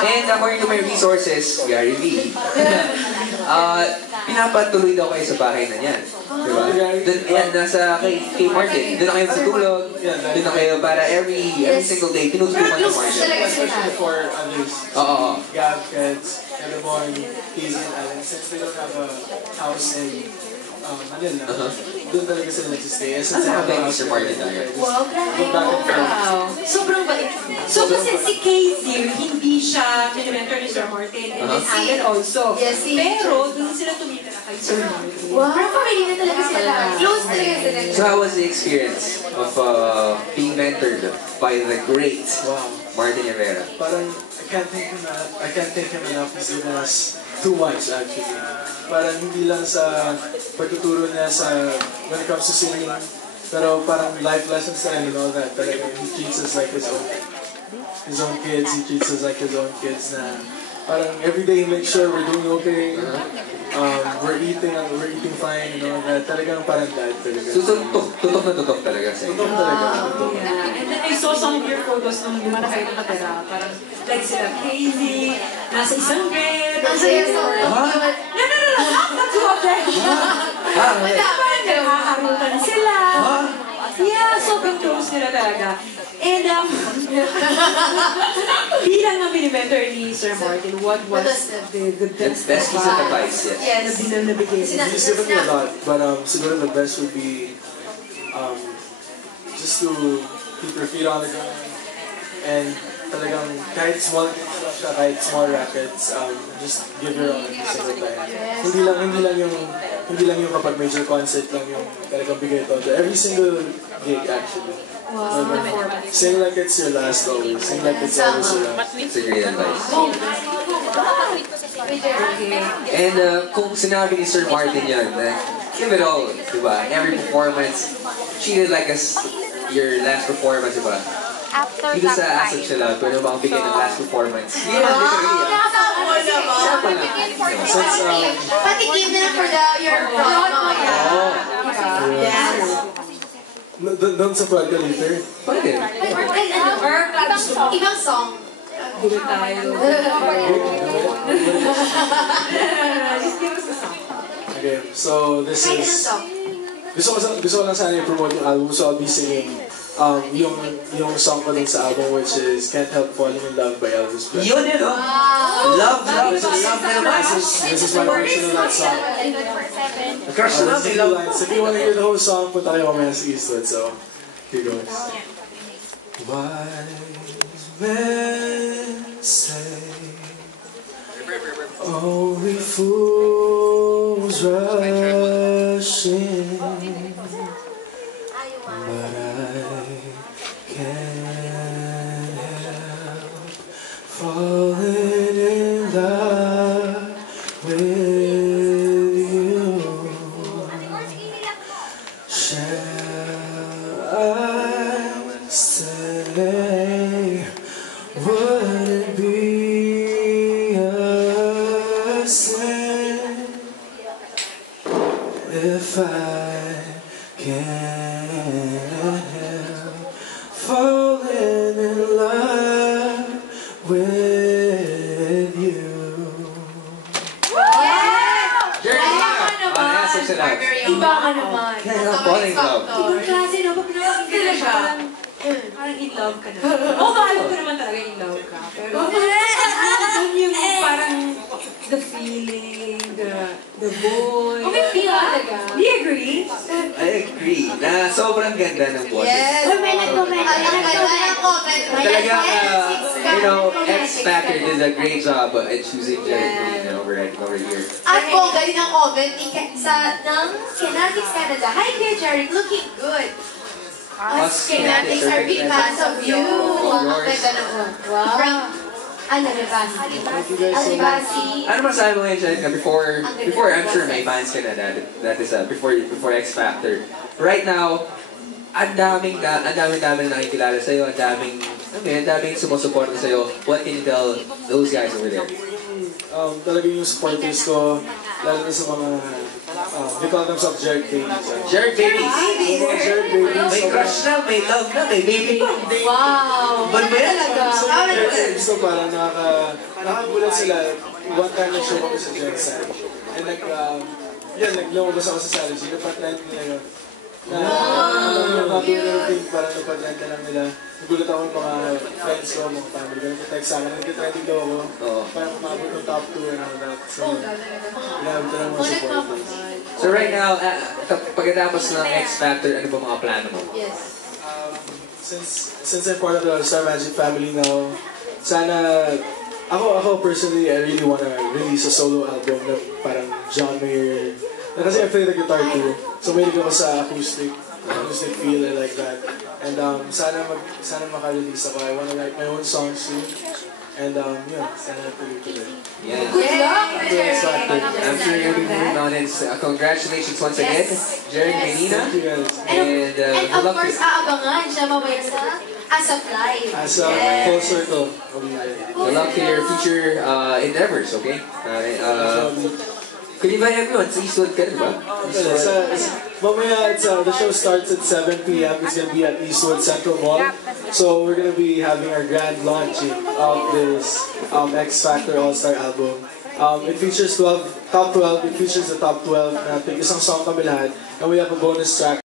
And according to my resources, Gary V, pinapatuloy daw kayo sa bahay na niyan. Diba? Yan, nasa kay Martin. Doon na kayo matutulog. Doon na kayo para every single day, tinutulungan ni Martin. Especially for others. Oo. Gab, Keds, Elabon, Hazel, Alan. Since they don't have a house in Manila, doon talaga sila nagsistay. Ano ba kayo, Mr. Martin tayo? Wow, grabe. Wow. Sobrang bait. So kasi si Casey, hindi siya minimentor ni Sir Martin. And then Alan also. Pero doon sila tumira kay Sir Martin. Wow. Pero pamilya na talaga sila. Close talaga sila. So how was the experience of being mentored by the great Martin Rivera? Parang, I can't thank him enough. He's given us too much actually. Parang hindi lang sa pagtuturo niya sa when it comes to singing, pero parang life lessons na and all that. Talaga, he treats us like his own kids. He treats us like his own kids na parang every day he makes sure we're doing okay. We're eating fine, you know, that talagang parang dad talaga. So, tutok na tutok talaga sa'yo. Tutok talaga. Yeah. And then I saw some of your photos nung lumaki kayo nakatira. Parang like sila Casey, nasa isang bed. Ang saya-saya. No, not two of them. Parang nagkakarutan sila. Yeah, sobrang close nila talaga. And bilang ang mini-mentor ni Sir Martin, what was the best piece of advice? Yes. Na nabigay? He's given me a lot, but siguro the best would be just to keep your feet on the ground and talagang kahit small things lang siya, kahit small rackets, just give your all every single time. Hindi lang yung kapag major concert lang yung talagang bigay ito. Every single gig actually. Wow. Sing like it's your last always. Sing like it's always your last. It's a great advice. Okay. And kung sinabi ni Sir Martin yan, give it all, diba? Every performance, treat it like your last performance, diba? Dito sa asset sila, pwede ba ang bigay ng last performance? Hindi naman literally. Patikim na lang for your promo. Yes. Doon sa Praga later? Pwede. Ibang song. Gulo tayo. Just give us a song. Okay, so this is... Gusto ko lang sana i-promote yung album, so I'll be singing yung song ko dun sa album, which is Can't Help Falling in Love by Elvis Presley. Yun yun, oh! Love na naman! This is my version of that song. Crush na namin, love. So if you want to hear the whole song, punta kayo mamaya sa Eastwood, so here goes. Wise men say only fools rush in, but I can't help falling in love with you. Shall I stay? Would it be a sin if I can't help falling in love with you? Iba ka naman. Falling in love. Ibang klase, no? Pag pinapakinggan na siya, parang in love ka na. Alam ko naman talaga in love ka. Pero, yun yung parang the feeling, the voice. May feel talaga. Do you agree? I agree na sobrang ganda ng boses. Yes. May nag-comment. Ang ganda ng comment. Talagang, X Factor did a great job at choosing Jerry Queen over here. At po, galing ang comment ng Kinetics Canada. Hi, dear Jerry, looking good. Us Kinetics are big fans of you. Ang ganda naman. Wow. From Alibasi. Ano masabi mo ngayon, Jen, before I'm sure may fans ka na that is before X Factor. Right now, ang daming nakikilala sa'yo, ang daming sumusuporta sa'yo. What can you tell those guys over there? Talagang yung supporters ko, lalo na sa mga, they call themselves Jerk Babies. Jerk Babies! Jerk Babies. May crush na, may love na, may baby pa. Wow. Ba't ba yan? So parang nakagulat sila. One time na show kami sa Jensen. And lumabas ako sa Sally. Napatrend nila yun. Parang napatrend na lang nila. Nagulat ako ng mga friends ko, mga family ko. Nag-text sa akin, nag-trending daw ako. Parang umabot ng top 2 and all that. So, grabe ko lang mga support. So right now, pagkatapos ng X Factor, ano ba mga plano mo? Yes. Since I'm part of the Star Magic family now, sana, ako personally, I really wanna release a solo album na parang John Mayer. Kasi I play the guitar too, so mahilig ako sa acoustic feel, I like that. And sana maka-release ako. I wanna write my own songs too. And sana tuloy-tuloy. Yeah. Good luck, X Factor. I'm sure you'll be moving on. And congratulations once again, Jerry Medina. Thank you guys. And good of luck to course, aabangan siya mamaya sa Asap Live. As a full circle, I'll be there. good luck to your future endeavors, okay? Could you invite everyone? Sa Eastwood ka rin ba? Mamaya, the show starts at 7 p.m. It's gonna be at Eastwood Central Mall. So we're gonna be having our grand launching of this X Factor All-Star album. It features top 12. It features the top 12. Isang song kami lahat. And we have a bonus track.